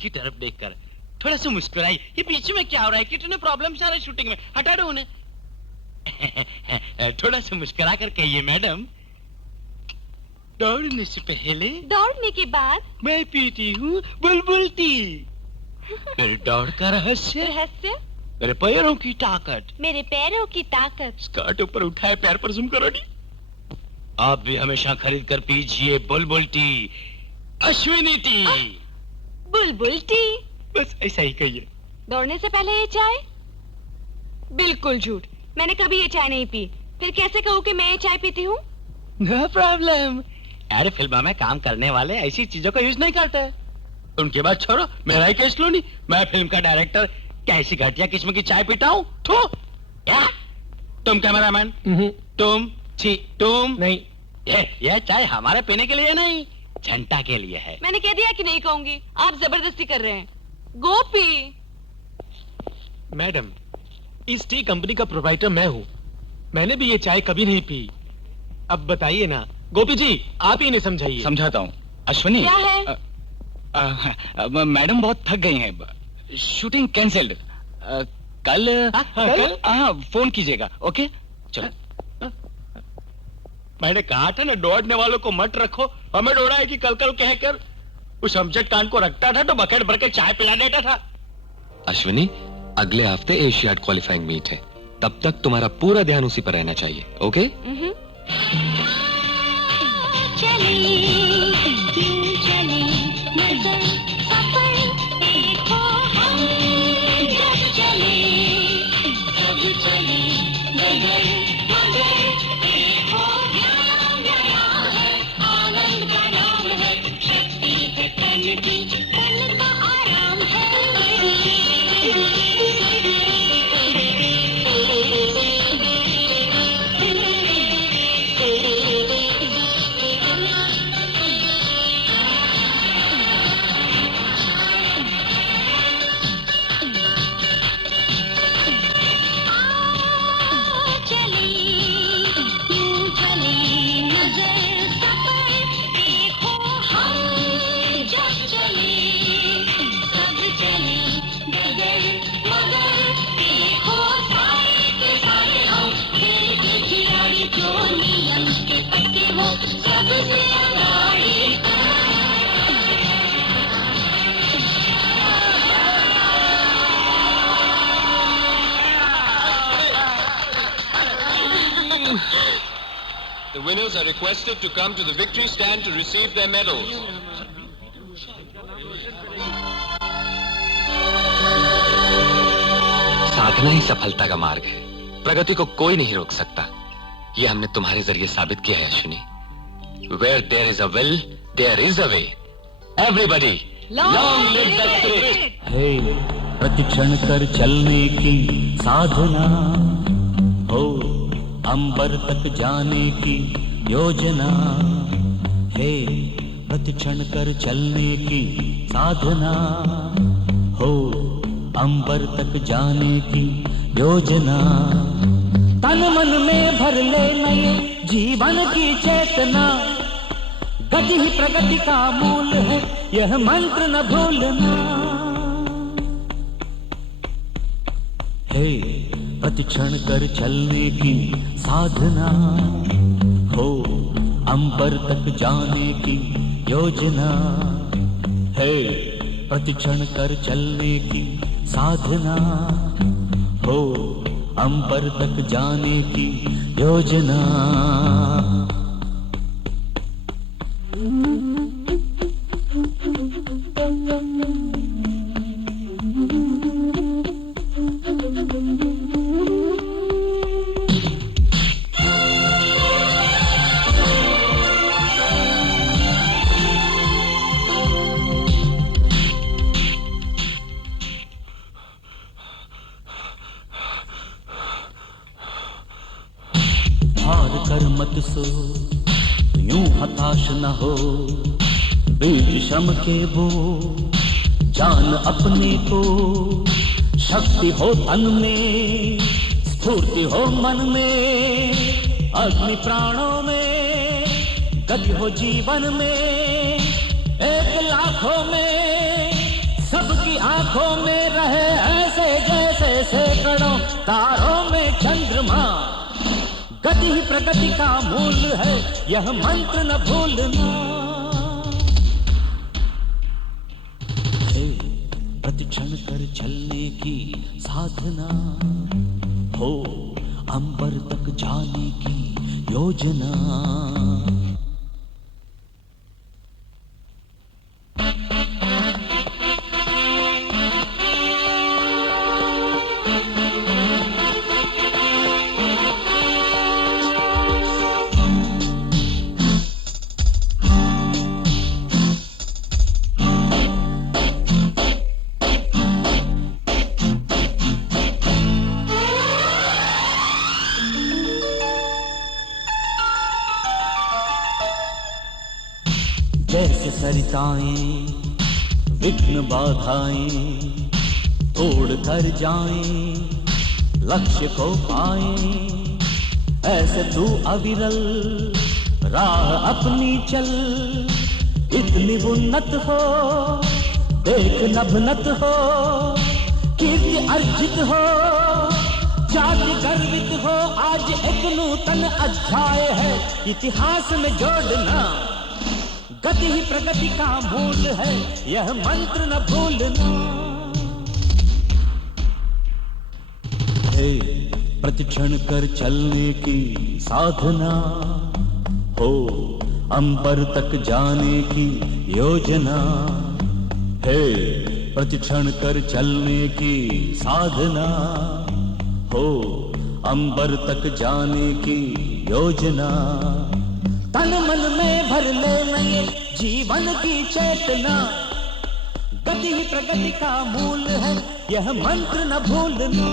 की तरफ देखकर थोड़ा सा मुस्कुराई। ये पीछे में क्या हो रहा है? कितने प्रॉब्लम्स आ रहे शूटिंग में, हटा दो उन्हें। थोड़ा सा मुस्कुरा कर कहिए मैडम। दौड़ने से पहले, दौड़ने के बाद मैं पीती हूँ बुलबुल टी। मेरे दौड़ का रहस्य, रहस्य मेरे पैरों की ताकत। मेरे पैरों की ताकत। स्कर्ट ऊपर उठाए, पैर पर जूम करो नी। आप भी हमेशा खरीद कर पीजिए बुलबुल टी, अश्विनी टी। बुलबुल टी। बस ऐसा ही कहिए। दौड़ने से पहले ये चाय? बिल्कुल झूठ, मैंने कभी ये चाय नहीं पी। फिर कैसे कहूँ कि मैं ये चाय पीती हूँ? No problem. अरे फिल्म में काम करने वाले ऐसी चीजों का यूज नहीं करते। उनके बाद छोड़ो, मेरा ही केस लो नहीं। मैं फिल्म का डायरेक्टर कैसी घटिया किस्म की चाय पीता हूँ? क्या तुम कैमरामैन? तुम नहीं। ये चाय हमारे पीने के लिए नहीं, झंटा के लिए है। मैंने कह दिया कि नहीं कहूंगी, आप जबरदस्ती कर रहे हैं। गोपी। मैडम, इस टी कंपनी का प्रोप्राइटर मैं हूँ। मैंने भी ये चाय कभी नहीं पी। अब बताइए ना गोपी जी, आप ही इन्हें समझाइए। समझाता हूँ। अश्विनी, क्या है? मैडम बहुत थक गई हैं, शूटिंग कैंसिल्ड। कल फोन कीजिएगा। ओके चलो। मैंने कहा था ना, दौड़ने वालों को मत रखो। हमें दौड़ा है कि कल कहकर उस अमजद खान को रखता था तो बकेट भर के चाय पिला देता था। अश्विनी, अगले हफ्ते एशियाड क्वालिफाइंग मीट है, तब तक तुम्हारा पूरा ध्यान उसी पर रहना चाहिए। Okay? The winners are requested to come to the victory stand to receive their medals. साधना ही सफलता का मार्ग है। प्रगति को कोई नहीं रोक सकता। ये हमने तुम्हारे जरिए साबित किया है Ashwini. Where there is a will, there is a way. Everybody, long live the spirit. हे प्रतिक्षण कर चलने की साधना हो, अंबर तक जाने की योजना। हे प्रतिक्षण कर चलने की साधना हो, अंबर तक जाने की योजना। तन मन में भर ले नए जीवन की चेतना। गति ही प्रगति का मूल है, यह मंत्र न भूलना। हे प्रतिक्षण कर चलने की साधना हो, अंबर तक जाने की योजना। हे प्रतिक्षण कर चलने की साधना हो, अंबर तक जाने की योजना। हार कर मत सो, यूं हताश न हो। बीच श्रम के वो जान अपने को। शक्ति हो तन में, स्फूर्ति हो मन में, अग्नि प्राणों में, गति हो जीवन में। 1 लाखों में आंखों में रहे ऐसे जैसे सैकड़ों तारों में चंद्रमा। गति ही प्रगति का मूल है, यह मंत्र न भूलना। प्रतिक्षण कर चलने की साधना हो, अंबर तक जाने की योजना। जैसे सरिताएं विघ्न बाधाएं तोड़ कर जाएं, लक्ष्य को पाएं, ऐसे तू अविरल राह अपनी चल। इतनी उन्नत हो, देख नभनत हो, कीर्ति अर्जित हो, जाति गर्वित हो। आज एक नूतन अध्याय है इतिहास में जोड़ना। गति ही प्रगति का मूल है, यह मंत्र न भूलना। हे प्रतिक्षण कर चलने की साधना हो, अंबर तक जाने की योजना। हे प्रतिक्षण कर चलने की साधना हो, अंबर तक जाने की योजना। तन मन में भर ले नए जीवन की चेतना। गति ही प्रगति का मूल है, यह मंत्र न भूलना।